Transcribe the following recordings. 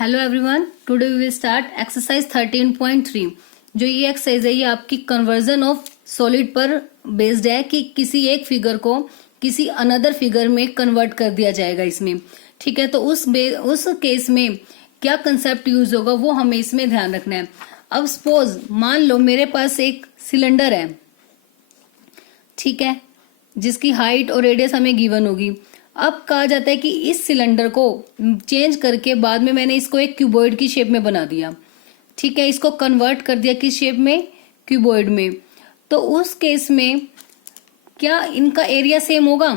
Hello everyone, today we will start exercise 13.3। जो ये exercise है ये आपकी कन्वर्जन ऑफ सॉलिड पर बेस्ड है कि किसी एक फिगर को किसी अनदर फिगर में कन्वर्ट कर दिया जाएगा इसमें। ठीक है, तो उस केस में क्या कंसेप्ट यूज होगा वो हमें इसमें ध्यान रखना है। अब सपोज मान लो मेरे पास एक सिलेंडर है, ठीक है, जिसकी हाइट और रेडियस हमें गिवन होगी। अब कहा जाता है कि इस सिलेंडर को चेंज करके बाद में मैंने इसको एक क्यूबॉइड की शेप में बना दिया। ठीक है, इसको कन्वर्ट कर दिया किस शेप में, क्यूबॉइड में। तो उस केस में क्या इनका एरिया सेम होगा?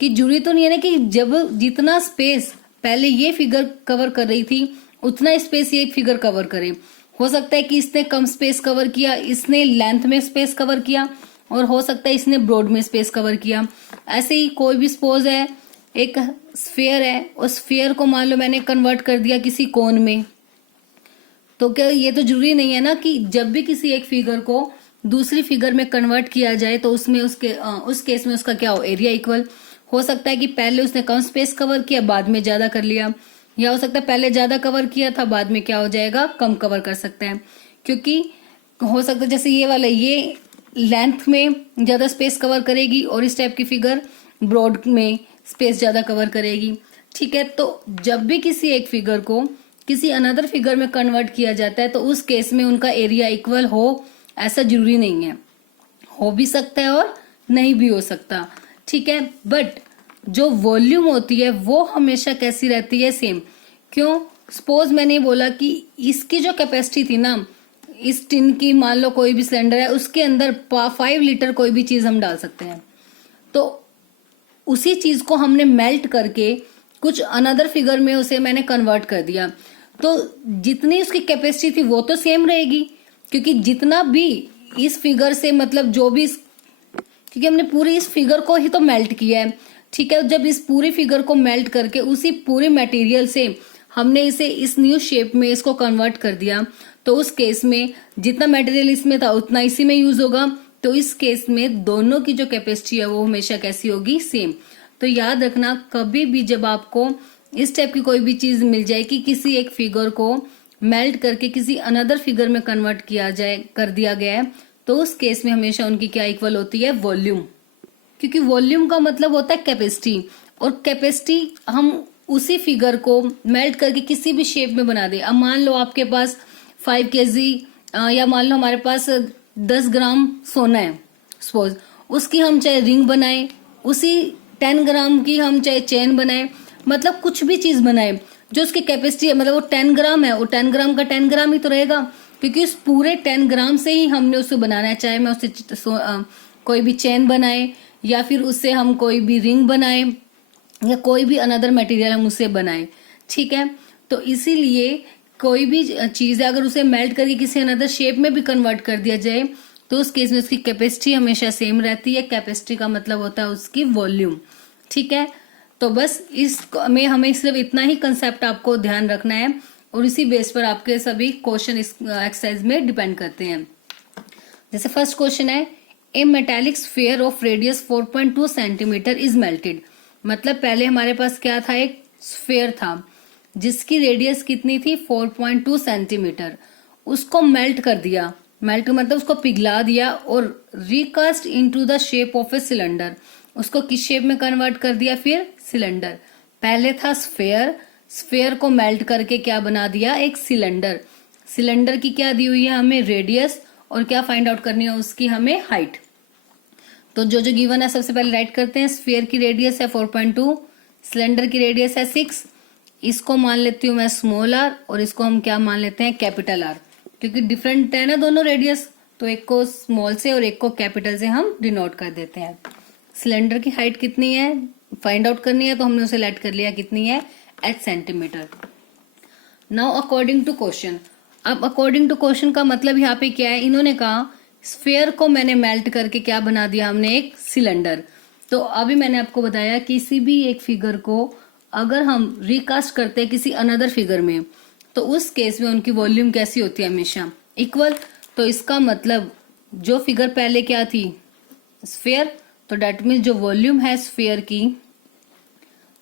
कि जरूरी तो नहीं है ना कि जब जितना स्पेस पहले ये फिगर कवर कर रही थी उतना स्पेस ये फिगर कवर करे। हो सकता है कि इसने कम स्पेस कवर किया, इसने लेंथ में स्पेस कवर किया, और हो सकता है इसने ब्रॉड में स्पेस कवर किया। ऐसे ही कोई भी सपोज है एक स्फीयर है, उस स्फीयर को मान लो मैंने कन्वर्ट कर दिया किसी कोन में। तो क्या ये तो जरूरी नहीं है ना कि जब भी किसी एक फिगर को दूसरी फिगर में कन्वर्ट किया जाए तो उसमें उस केस में उसका क्या हो, एरिया इक्वल। हो सकता है कि पहले उसने कम स्पेस कवर किया, बाद में ज्यादा कर लिया, या हो सकता है पहले ज्यादा कवर किया था, बाद में क्या हो जाएगा, कम कवर कर सकते हैं। क्योंकि हो सकता है जैसे ये वाला ये लेंथ में ज्यादा स्पेस कवर करेगी और इस टाइप की फिगर ब्रॉड में स्पेस ज्यादा कवर करेगी। ठीक है, तो जब भी किसी एक फिगर को किसी अनदर फिगर में कन्वर्ट किया जाता है तो उस केस में उनका एरिया इक्वल हो ऐसा जरूरी नहीं है, हो भी सकता है और नहीं भी हो सकता। ठीक है, बट जो वॉल्यूम होती है वो हमेशा कैसी रहती है, सेम। क्यों? सपोज मैंने बोला कि इसकी जो कैपेसिटी थी ना, इस टिन की, मान लो कोई भी सिलेंडर है, उसके अंदर 5 लीटर कोई भी चीज हम डाल सकते हैं। तो उसी चीज को हमने मेल्ट करके कुछ अनदर फिगर में उसे मैंने कन्वर्ट कर दिया, तो जितनी उसकी कैपेसिटी थी वो तो सेम रहेगी। क्योंकि जितना भी इस फिगर से मतलब जो भी क्योंकि हमने पूरी इस फिगर को ही तो मेल्ट किया है। ठीक है, जब इस पूरी फिगर को मेल्ट करके उसी पूरे मटेरियल से हमने इसे इस न्यू शेप में इसको कन्वर्ट कर दिया, तो उस केस में जितना मटेरियल इसमें था उतना इसी में यूज होगा। तो इस केस में दोनों की जो कैपेसिटी है वो हमेशा कैसी होगी, सेम। तो याद रखना, कभी भी जब आपको इस टाइप की कोई भी चीज मिल जाए कि किसी एक फिगर को मेल्ट करके किसी अनदर फिगर में कन्वर्ट किया जाए, कर दिया गया है, तो उस केस में हमेशा उनकी क्या इक्वल होती है, वॉल्यूम। क्योंकि वॉल्यूम का मतलब होता है कैपेसिटी, और कैपेसिटी हम उसी फिगर को मेल्ट करके किसी भी शेप में बना दे। अब मान लो आपके पास 5 kg या मान लो हमारे पास 10 ग्राम सोना है सपोज, उसकी हम चाहे रिंग बनाए, उसी 10 ग्राम की हम चाहे चेन बनाए, मतलब कुछ भी चीज बनाए जो उसकी कैपेसिटी है, मतलब वो 10 ग्राम है, वो 10 ग्राम का 10 ग्राम ही तो रहेगा। क्योंकि उस पूरे 10 ग्राम से ही हमने उसे बनाना है, चाहे मैं उससे कोई भी चेन बनाए या फिर उससे हम कोई भी रिंग बनाए या कोई भी अनदर मटेरियल हम उससे बनाए। ठीक है, तो इसीलिए कोई भी चीज है अगर उसे मेल्ट करके किसी अनदर शेप में भी कन्वर्ट कर दिया जाए तो उस केस में उसकी कैपेसिटी हमेशा सेम रहती है। कैपेसिटी का मतलब होता है उसकी वॉल्यूम। ठीक है, तो बस इस में हमें सिर्फ इतना ही कंसेप्ट आपको ध्यान रखना है, और इसी बेस पर आपके सभी क्वेश्चन इस एक्सरसाइज में डिपेंड करते हैं। जैसे फर्स्ट क्वेश्चन है, a metallic sphere of radius 4.2 centimetre is melted. मतलब पहले हमारे पास क्या था, एक स्फीयर था जिसकी रेडियस कितनी थी, 4.2 सेंटीमीटर। उसको मेल्ट कर दिया, मेल्ट मतलब उसको पिघला दिया, और recast into the shape of a cylinder. उसको किस शेप में कन्वर्ट कर दिया, फिर सिलेंडर। पहले था स्फीयर, स्फीयर को मेल्ट करके क्या बना दिया, एक सिलेंडर। सिलेंडर की क्या दी हुई है हमें, रेडियस, और क्या फाइंड आउट करनी है उसकी हमें, हाइट। तो जो जो गिवन है सबसे पहले राइट करते हैं। स्फीयर की रेडियस है 4.2, सिलेंडर की रेडियस है 6। इसको मान लेती हूँ मैं स्मॉल आर, और इसको हम क्या मान लेते हैं, कैपिटल आर। क्योंकि डिफरेंट है ना दोनों रेडियस, तो एक को स्मॉल से और एक को कैपिटल से हम डिनोट कर देते हैं। सिलेंडर की हाइट कितनी है फाइंड आउट करनी है, तो हमने उसे लेट कर लिया, कितनी है, 8 centimetre. Now according to question. अब अकॉर्डिंग टू क्वेश्चन का मतलब यहाँ पे क्या है, इन्होंने कहा स्फीयर को मैंने मेल्ट करके क्या बना दिया हमने, एक सिलेंडर। तो अभी मैंने आपको बताया किसी भी एक फिगर को अगर हम रिकास्ट करते हैं किसी अनदर फिगर में तो उस केस में उनकी वॉल्यूम कैसी होती है, हमेशा इक्वल। तो इसका मतलब जो फिगर पहले क्या थी, स्फीयर, तो डेट मीन्स जो वॉल्यूम है स्फीयर की,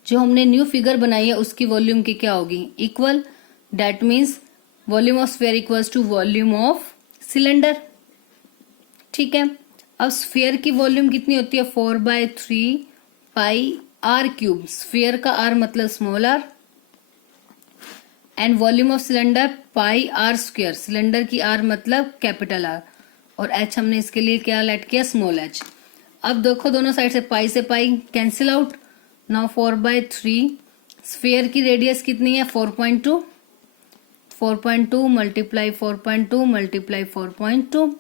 जो हमने न्यू फिगर बनाई है उसकी वॉल्यूम की क्या होगी, equal. That means volume of sphere equals to volume of cylinder. ठीक है, अब स्फीयर की वॉल्यूम कितनी होती है, 4/3 पाई आर क्यूब। स्फीयर का आर मतलब small R, and volume of cylinder pi R square. Cylinder की आर मतलब कैपिटल आर, और एच हमने इसके लिए क्या लेट किया, स्मॉल एच। अब देखो दोनों साइड से pi cancel out. Now 4/3, sphere की रेडियस कितनी है, 4.2, 4.2 मल्टीप्लाई 4.2 मल्टीप्लाई 4.2,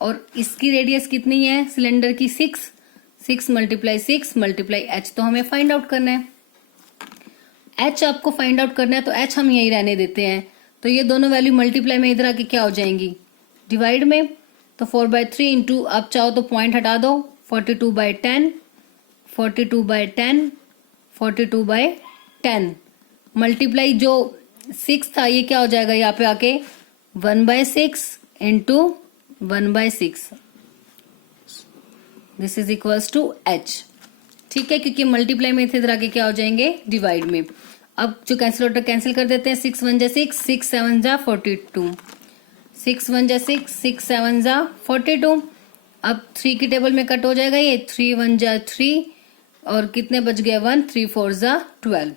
और इसकी रेडियस कितनी है सिलेंडर की, 6 मल्टीप्लाई 6 मल्टीप्लाई एच। तो हमें फाइंड आउट करना है, एच आपको फाइंड आउट करना है, तो एच हम यही रहने देते हैं। तो ये दोनों वैल्यू मल्टीप्लाई में इधर आके क्या हो जाएंगी, डिवाइड में। तो 4/3 इंटू, आप चाहो तो पॉइंट हटा दो, 42/10, 42/10, 42/10 मल्टीप्लाई जो 6 था ये क्या हो जाएगा यहाँ पे आके 1/6 into 1/6, this is equals to H. ठीक है, क्योंकि मल्टीप्लाई में थे इधर आके क्या हो जाएंगे, डिवाइड में। अब जो कैंसिल होता है कैंसिल कर देते हैं, 6 1 जा 6, 6 7 जा 42, 6 1 जा 6, 6 7 जा 42। अब 3 की टेबल में कट हो जाएगा ये, 3 1 जा 3, और कितने बच गए 1, 3 4 जा 12।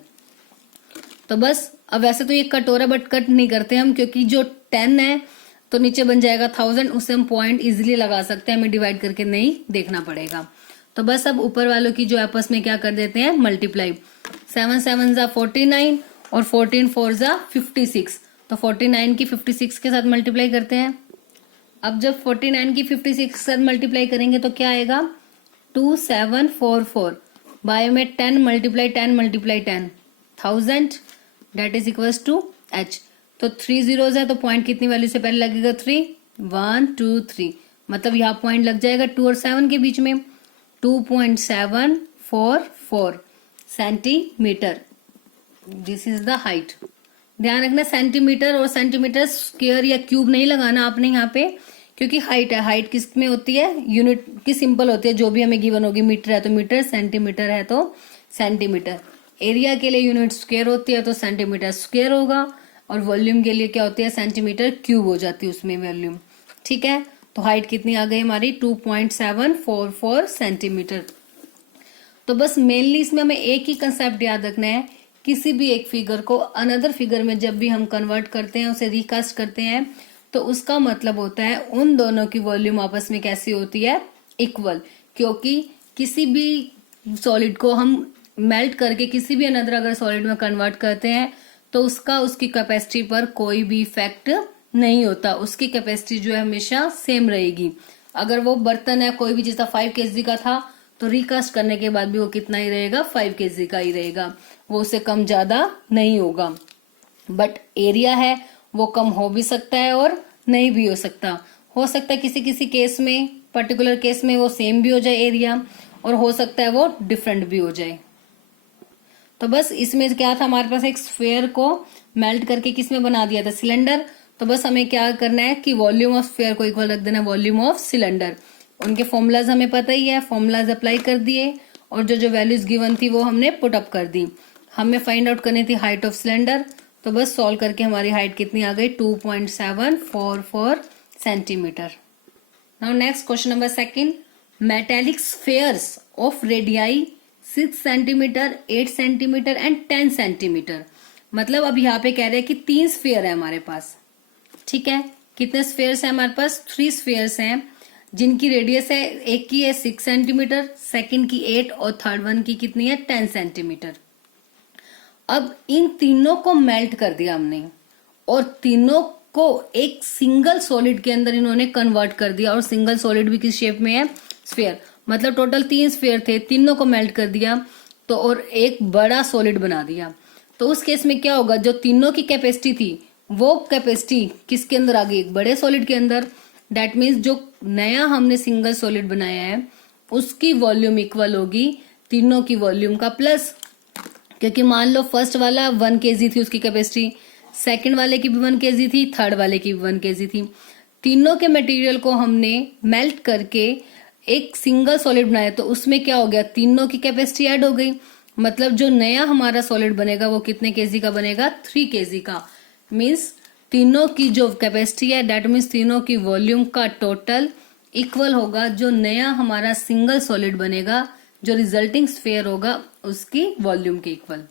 तो बस अब वैसे तो ये कट हो रहा है बट कट नहीं करते हम, क्योंकि जो 10 है तो नीचे बन जाएगा 1000, उससे हम पॉइंट इजीली लगा सकते हैं, हमें डिवाइड करके नहीं देखना पड़ेगा। तो बस अब ऊपर वालों की जो आपस में क्या कर देते हैं, मल्टीप्लाई। 7 7 जा 49 और 14 4 जा 56, तो 49 की 56 के साथ मल्टीप्लाई करते हैं। अब जब 49 की 56 के साथ मल्टीप्लाई करेंगे तो क्या आएगा, 2744, बाय में 10 multiply 10 multiply 10, 1000, that is equals to H. तो 3 जीरोज है तो पॉइंट कितनी वैल्यू से पहले लगेगा, 3, 1 2 3, मतलब यहाँ पॉइंट लग जाएगा 2 और 7 के बीच में, 2.744 centimetre, this is the height. ध्यान रखना सेंटीमीटर और सेंटीमीटर स्क्वायर या क्यूब नहीं लगाना आपने यहाँ पे, क्योंकि हाइट है, हाइट किस में होती है, यूनिट की सिंपल होती है, जो भी हमें गिवन होगी, मीटर है तो मीटर, सेंटीमीटर है तो सेंटीमीटर। एरिया के लिए यूनिट स्क्वायर होती है तो सेंटीमीटर स्क्वायर होगा, और वॉल्यूम के लिए क्या होती है, सेंटीमीटर क्यूब हो जाती है उसमें वॉल्यूम। ठीक है, तो हाइट कितनी आ गई हमारी, 2.744 सेंटीमीटर। तो बस मेनली इसमें हमें एक ही कंसेप्ट याद रखना है, किसी भी एक फिगर को अनदर फिगर में जब भी हम कन्वर्ट करते हैं, उसे रिकास्ट करते हैं, तो उसका मतलब होता है उन दोनों की वॉल्यूम आपस में कैसी होती है, इक्वल। क्योंकि किसी भी सॉलिड को हम मेल्ट करके किसी भी अनदर अगर सॉलिड में कन्वर्ट करते हैं तो उसका उसकी कैपेसिटी पर कोई भी इफेक्ट नहीं होता, उसकी कैपेसिटी जो है हमेशा सेम रहेगी। अगर वो बर्तन है कोई भी, जैसा 5 kg का था तो रिकास्ट करने के बाद भी वो कितना ही रहेगा, 5 kg का ही रहेगा, वो उससे कम ज्यादा नहीं होगा। बट एरिया है वो कम हो भी सकता है और नहीं भी हो सकता है किसी किसी केस में, पर्टिकुलर केस में वो सेम भी हो जाए एरिया, और हो सकता है वो डिफरेंट भी हो जाए। तो बस इसमें क्या था, हमारे पास एक स्फीयर को मेल्ट करके किसमें बना दिया था, सिलेंडर। तो बस हमें क्या करना है कि वॉल्यूम ऑफ स्फीयर को इक्वल रख देना वॉल्यूम ऑफ सिलेंडर। उनके फॉर्मूलाज हमें पता ही है, फॉर्मूलाज अप्लाई कर दिए, और जो जो वैल्यूज गिवन थी वो हमने पुट अप कर दी। हमें फाइंड आउट करनी थी हाइट ऑफ सिलेंडर, तो बस सॉल्व करके हमारी हाइट कितनी आ गई, 2.744 centimetre. Now next question number 2, metallic spheres of radii 6 centimetre, 8 centimetre and 10 centimetre. मतलब अब यहाँ पे कह रहे हैं कि 3 स्फीयर है हमारे पास। ठीक है, कितने स्फीयर्स है हमारे पास, 3 स्फीयर्स हैं, जिनकी रेडियस है, एक की है 6 सेंटीमीटर, सेकंड की 8 और थर्ड वन की कितनी है, 10 सेंटीमीटर। अब इन तीनों को मेल्ट कर दिया हमने, और तीनों को एक सिंगल सॉलिड के अंदर इन्होंने कन्वर्ट कर दिया, और सिंगल सॉलिड भी किस शेप में है, स्फीयर। मतलब टोटल 3 स्फीयर थे, तीनों को मेल्ट कर दिया तो, और एक बड़ा सॉलिड बना दिया। तो उस केस में क्या होगा, जो तीनों की कैपेसिटी थी वो कैपेसिटी किसके अंदर आ गई, एक बड़े सॉलिड के अंदर। दैट मीन्स जो नया हमने सिंगल सॉलिड बनाया है उसकी वॉल्यूम इक्वल होगी तीनों की वॉल्यूम का प्लस। क्योंकि मान लो फर्स्ट वाला 1 kg थी उसकी कैपेसिटी, सेकंड वाले की भी 1 kg थी, थर्ड वाले की भी 1 kg थी। तीनों के मटेरियल को हमने मेल्ट करके एक सिंगल सॉलिड बनाया, तो उसमें क्या हो गया, तीनों की कैपेसिटी ऐड हो गई। मतलब जो नया हमारा सॉलिड बनेगा वो कितने केजी का बनेगा, 3 केजी का। मीन्स तीनों की जो कैपेसिटी है दैट मीन्स तीनों की वॉल्यूम का टोटल इक्वल होगा जो नया हमारा सिंगल सॉलिड बनेगा, जो रिजल्टिंग स्फीयर होगा उसकी वॉल्यूम के इक्वल।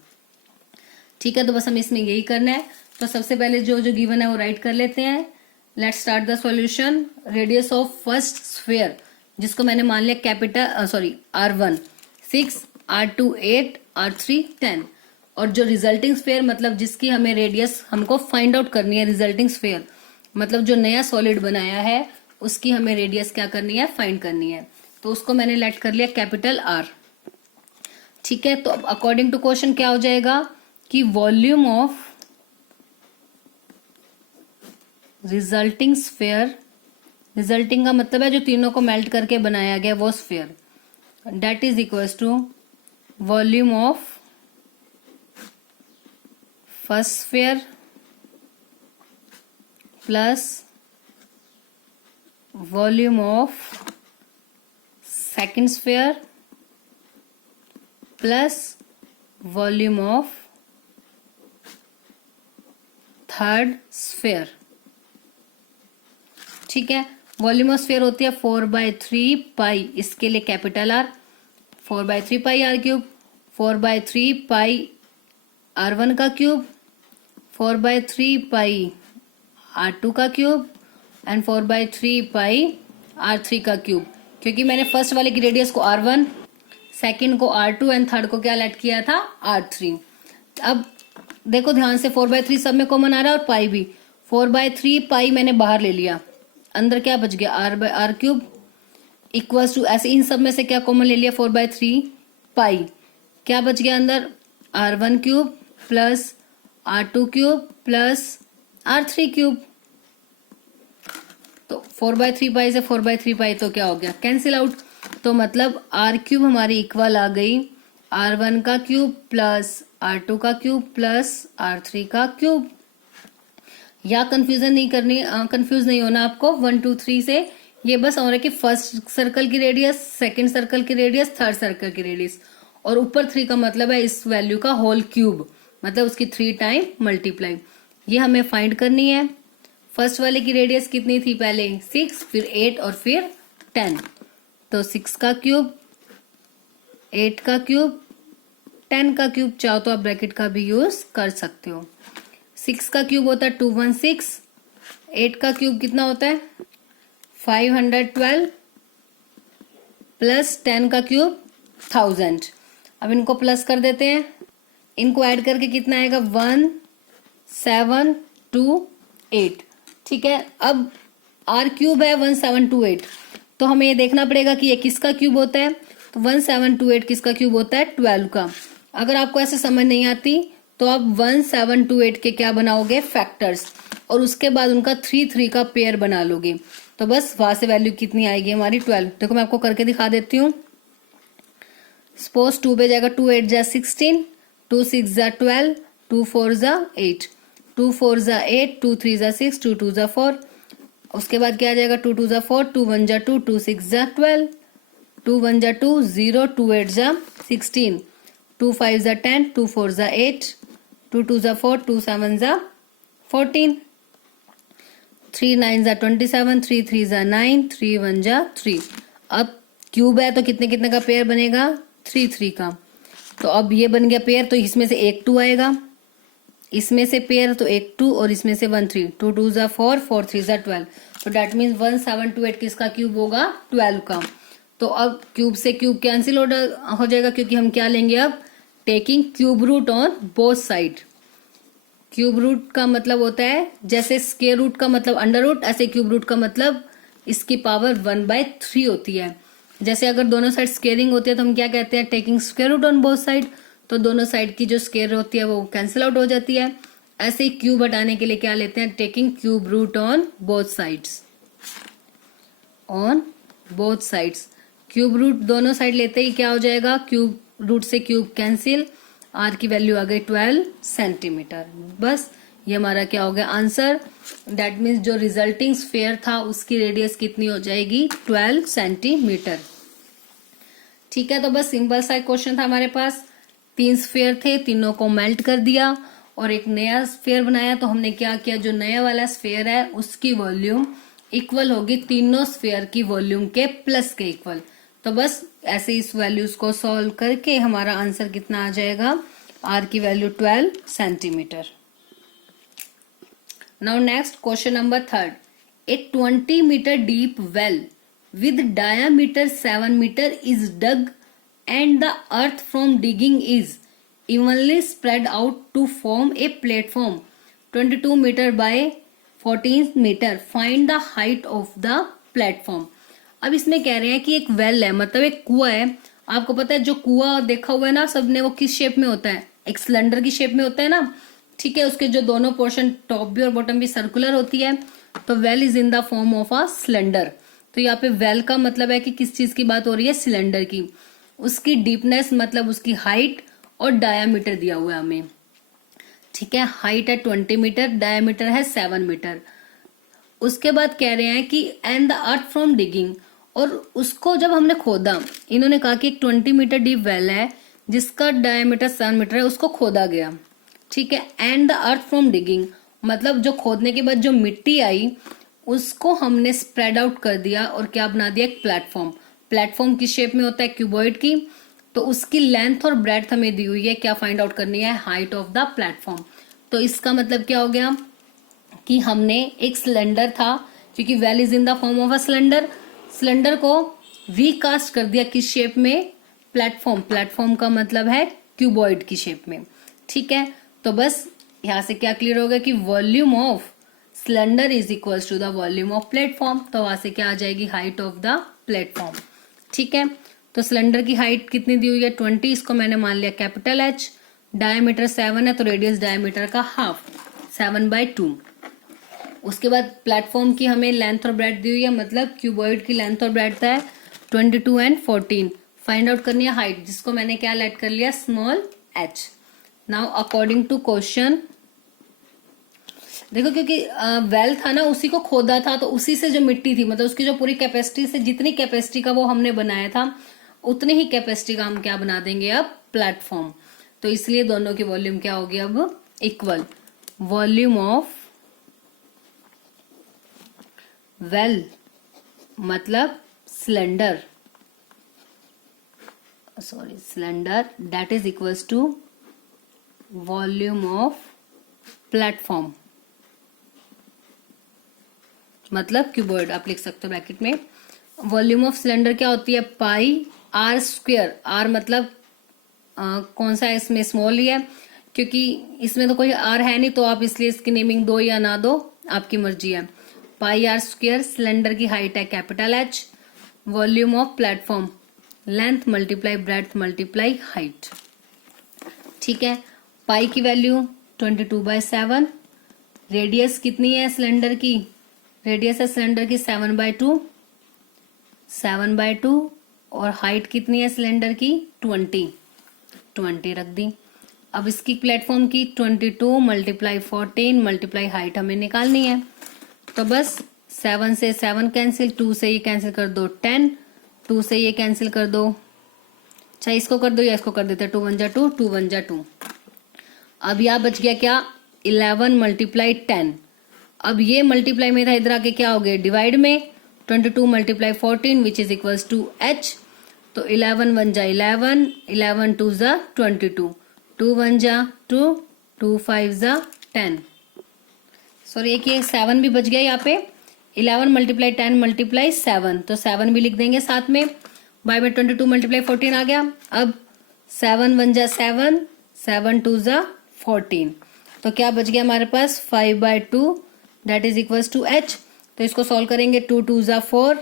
ठीक है, तो बस हमें इसमें यही करना है। तो सबसे पहले जो जो गिवन है वो राइट कर लेते हैं। Let's start the solution. Radius of first sphere जिसको मैंने मान लिया कैपिटल R1 6, R2 8, R3 10, और जो रिजल्टिंग स्फीयर मतलब जिसकी हमें रेडियस हमको फाइंड आउट करनी है, रिजल्टिंग स्फीयर मतलब जो नया सॉलिड बनाया है उसकी हमें रेडियस क्या करनी है, फाइंड करनी है। तो उसको मैंने लेट कर लिया कैपिटल R। ठीक है, तो अब अकॉर्डिंग टू क्वेश्चन क्या हो जाएगा कि volume of resulting sphere, resulting का मतलब है जो तीनों को मेल्ट करके बनाया गया वो sphere, that is equals to volume of first sphere plus volume of second sphere plus volume of third sphere. ठीक है, वॉल्यूम ऑफ स्फीयर होती है 4/3 पाई, इसके लिए कैपिटल R 4/3 पाई R क्यूब, 4/3 पाई R1 का क्यूब, 4/3 पाई R2 का क्यूब एंड 4/3 पाई R3 का cube. क्योंकि मैंने फर्स्ट वाले की रेडियस को R1, सेकंड को R2 एंड थर्ड को क्या लेट किया था, R3। अब देखो ध्यान से 4/3 सब में कॉमन आ रहा है और पाई भी। 4/3 पाई मैंने बाहर ले लिया, अंदर क्या बच गया R/R क्यूब इक्वल्स टू, ऐसे इन सब में से क्या कॉमन ले लिया 4/3 पाई, क्या बच गया अंदर R1 cube plus R2 cube plus R3 cube. तो 4/3 पाई से 4/3 पाई तो क्या हो गया, कैंसिल आउट। तो मतलब R क्यूब हमारी इक्वल आ गई R1 का क्यूब प्लस R2 का क्यूब प्लस R3 का क्यूब। या कंफ्यूजन नहीं करनी, कंफ्यूज नहीं होना आपको 1 2 3 से। ये बस हो रहा है कि फर्स्ट सर्कल की रेडियस, सेकंड सर्कल की रेडियस, थर्ड सर्कल की रेडियस, और ऊपर 3 का मतलब है इस वैल्यू का होल क्यूब, मतलब उसकी 3 टाइम मल्टीप्लाई। ये हमें फाइंड करनी है। फर्स्ट वाले की रेडियस कितनी थी पहले, 6, फिर 8 और फिर 10। तो 6 का क्यूब, 8 का क्यूब, 10 का क्यूब, चाहो तो आप ब्रैकेट का भी यूज कर सकते हो। 6 का क्यूब होता है 216, 8 का क्यूब कितना होता है 512 प्लस 10 का क्यूब 1000। अब इनको प्लस कर देते हैं, इनको ऐड करके कितना आएगा 1728। ठीक है, अब R क्यूब है 1728, तो हमें ये देखना पड़ेगा कि ये किसका क्यूब होता है। तो 1728 किसका क्यूब होता है, 12 का। अगर आपको ऐसे समझ नहीं आती तो आप 1728 के क्या बनाओगे, फैक्टर्स, और उसके बाद उनका 3 3 का पेयर बना लोगे। तो बस वहां से वैल्यू कितनी आएगी हमारी 12। देखो मैं आपको करके दिखा देती हूँ। सपोज 2 पे जाएगा 2 8 जा 16, 2 6 जा 12, 2 4 जा 8, 2 4 जा 8, 2 3 जा 6, 2 2 जा 4। उसके बाद क्या आ जाएगा 2 2 जा 4, 2 1 जा 2, 2 6 जा 12, 2 1 जा 2 0, 2 8 जा 16, 2 5 जा 10, 2 4 जा 8, 2 2 जा 4, 2 7 जा 14, 3 9 जा 27, 3 3 जा 9, 3 1 जा 3। अब क्यूब है तो कितने कितने का पेयर बनेगा, 3 3 का। तो अब ये बन गया पेयर, तो इसमें से एक 2 आएगा, इसमें से पेयर तो एक 2 और इसमें से 1 3, 2 2 जा 4, 4 3 जा 12। तो दैट मीन्स 1728 किसका क्यूब होगा, 12 का। तो अब क्यूब से क्यूब कैंसिल हो जाएगा, क्योंकि हम क्या लेंगे अब, taking cube root on both side. Cube root का मतलब होता है जैसे स्क्वायर रूट का मतलब अंडर रूट, ऐसे क्यूब रूट का मतलब इसकी पावर 1/3 होती है। जैसे अगर दोनों साइड स्क्वेयरिंग होती है तो हम क्या कहते हैं, taking square root on both side. तो दोनों साइड की जो स्क्वायर होती है वो कैंसिल आउट हो जाती है। ऐसे ही क्यूब हटाने के लिए क्या लेते हैं, taking cube root on both sides, on both sides. Cube root दोनों साइड लेते ही क्या हो जाएगा, क्यूब रूट से क्यूब कैंसिल, आर की वैल्यू आ गई 12 सेंटीमीटर। बस ये हमारा क्या हो गया आंसर। दैट मीन्स जो रिजल्टिंग स्फीयर था उसकी रेडियस कितनी हो जाएगी, 12 सेंटीमीटर। ठीक है, तो बस सिंपल सा क्वेश्चन था हमारे पास। 3 स्फीयर थे, तीनों को मेल्ट कर दिया और एक नया स्फीयर बनाया। तो हमने क्या किया, जो नया वाला स्फीयर है उसकी वॉल्यूम इक्वल होगी तीनों स्फीयर की वॉल्यूम के प्लस के इक्वल। तो बस ऐसे इस वैल्यूज को सॉल्व करके हमारा आंसर कितना आ जाएगा, आर की value 12 centimetre. Now next question number 3, a 20 metre deep well with diameter 7 meter is dug and the earth from digging is evenly spread out to form a platform 22 meter by 14 meter. Find the height of the platform. अब इसमें कह रहे हैं कि एक well है, मतलब एक कुआं है। आपको पता है जो कुआं देखा हुआ है ना सबने, वो किस शेप में होता है, एक सिलेंडर की शेप में होता है ना, ठीक है। उसके जो दोनों पोर्शन टॉप भी और बॉटम भी सर्कुलर होती है। तो well is in the form of a cylinder. तो यहाँ पे वेल का मतलब है कि किस चीज की बात हो रही है, सिलेंडर की। उसकी डीपनेस मतलब उसकी हाइट और डायामीटर दिया हुआ है हमें, ठीक है। हाइट है 20 मीटर, डायामीटर है 7 मीटर। उसके बाद कह रहे हैं कि and the earth from digging, और उसको जब हमने खोदा, इन्होंने कहा कि एक 20 मीटर डीप वेल है जिसका डायामीटर 7 मीटर है, उसको खोदा गया, ठीक है। And the earth from digging मतलब जो खोदने के बाद जो मिट्टी आई उसको हमने स्प्रेड आउट कर दिया और क्या बना दिया, एक प्लेटफॉर्म। प्लेटफॉर्म किस शेप में होता है, क्यूबॉइड की। तो उसकी लेंथ और ब्रेड्थ हमें दी हुई है, क्या फाइंड आउट करनी है, हाइट ऑफ द प्लेटफॉर्म। तो इसका मतलब क्या हो गया कि हमने एक सिलेंडर था, क्योंकि well is in the form of a cylinder, cylinder को रीकास्ट कर दिया किस शेप में, प्लेटफॉर्म। प्लेटफॉर्म का मतलब है क्यूबॉइड की शेप में, ठीक है। तो बस यहां से क्या क्लियर होगा कि volume of cylinder is equals to the volume of platform. तो वहां से क्या आ जाएगी, हाइट ऑफ द प्लेटफॉर्म, ठीक है। तो सिलेंडर की हाइट कितनी दी हुई है, 20, इसको मैंने मान लिया कैपिटल एच। डायमीटर 7 है तो रेडियस डायमीटर का हाफ, 7/2। उसके बाद प्लेटफॉर्म की हमें लेंथ और ब्रेड्थ दी हुई है, मतलब क्यूबॉइड की लेंथ और ब्रेड्थ है 22 एंड 14। फाइंड आउट करनी है हाइट, जिसको मैंने क्या लेट कर लिया, small H. Now according to question, देखो क्योंकि वेल था ना, उसी को खोदा था, तो उसी से जो मिट्टी थी, मतलब उसकी जो पूरी कैपेसिटी से जितनी कैपेसिटी का वो हमने बनाया था उतनी ही कैपेसिटी का हम क्या बना देंगे अब, प्लेटफॉर्म। तो इसलिए दोनों की वॉल्यूम क्या होगी अब, इक्वल। वॉल्यूम ऑफ वेल मतलब cylinder, sorry cylinder, that is equals to volume of platform मतलब क्यूबॉइड, आप लिख सकते हो ब्रैकेट में। वॉल्यूम ऑफ सिलेंडर क्या होती है, पाई आर स्क्वायर। आर मतलब कौन सा है, इसमें स्मॉल ही है, क्योंकि इसमें तो कोई आर है नहीं, तो आप इसलिए इसकी नेमिंग दो या ना दो, आपकी मर्जी है। पाई आर स्क्वायर, सिलेंडर की हाइट है capital H, volume of platform length multiply breadth multiply height, ठीक है। पाई की वैल्यू 22/7, रेडियस कितनी है सिलेंडर की, रेडियस है सिलेंडर की 7/2, 7/2, और हाइट कितनी है सिलेंडर की 20 रख दी। अब इसकी प्लेटफॉर्म की 22 मल्टीप्लाई 14 मल्टीप्लाई हाइट हमें निकालनी है। तो बस 7 से 7 कैंसिल, 2 से ये कैंसिल कर दो 10, 2 से ये कैंसिल कर दो, चाहे इसको कर दो या इसको कर देते, 2 1 जा 2, 2 1 जा 2। अब यहाँ बच गया क्या, 11 मल्टीप्लाई 10। अब ये मल्टीप्लाई में था, इधर आके क्या हो गया, डिवाइड में। 22 multiply 14 which is equals to H. तो 11 1 जा 11, 11 2 जा 22, 2 1 जा 2, 2 5 जा 10। सॉरी एक ये 7 भी बच गया यहाँ पे, 11 मल्टीप्लाई 10 मल्टीप्लाई 7, तो 7 भी लिख देंगे साथ में। बाय में 22 मल्टीप्लाई 14 आ गया। अब 7 1 जा 7, 7 2 जा 14, तो क्या बच गया हमारे पास 5/2 that is equals to H. तो इसको सॉल्व करेंगे, 2 2 जा 4,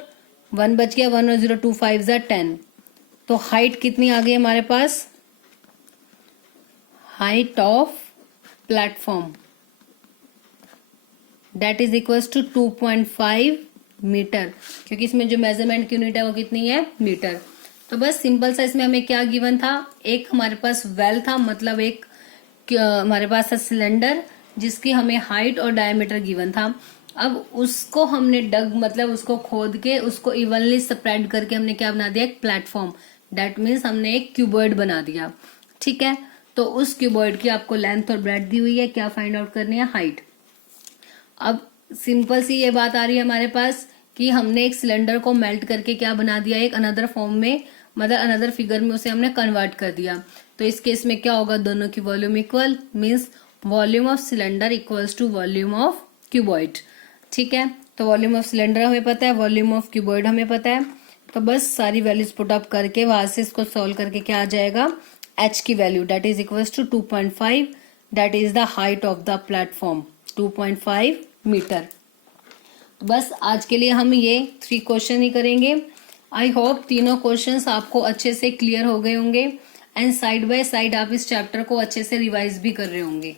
1 बच गया, 1 और 0 2 5 जा 10। तो हाइट कितनी आ गई हमारे पास, height of platform that is equals to 2.5 metre, क्योंकि इसमें जो मेजरमेंट की यूनिट है वो कितनी है, मीटर। तो बस सिंपल सा इसमें हमें क्या गिवन था, एक हमारे पास वेल था, मतलब एक हमारे पास है सिलेंडर जिसकी हमें हाइट और डायमीटर गिवन था। अब उसको हमने डग मतलब उसको खोद के उसको इवनली स्प्रेड करके हमने क्या बना दिया, एक प्लेटफॉर्म, दैट मीन्स हमने एक क्यूबॉइड बना दिया, ठीक है। तो उस क्यूबॉइड की आपको लेंथ और ब्रेड्थ दी हुई है, क्या फाइंड आउट करनी है, हाइट। अब सिंपल सी ये बात आ रही है हमारे पास कि हमने एक सिलेंडर को मेल्ट करके क्या बना दिया, एक अनदर फॉर्म में, मतलब अनदर फिगर में उसे हमने कन्वर्ट कर दिया। तो इस केस में क्या होगा, दोनों की volume equal, means volume of cylinder equals to volume of cuboid. ठीक है, तो वॉल्यूम ऑफ सिलेंडर हमें पता है, वॉल्यूम ऑफ क्यूबॉइड हमें पता है। तो बस सारी वैल्यूज पुट अप करके वहां से इसको सॉल्व करके क्या आ जाएगा, h की value that is equals to 2.5, that is the height of the platform, 2.5 metre. बस आज के लिए हम ये 3 क्वेश्चन ही करेंगे। आई होप तीनों क्वेश्चंस आपको अच्छे से क्लियर हो गए होंगे एंड साइड बाय साइड आप इस चैप्टर को अच्छे से रिवाइज भी कर रहे होंगे।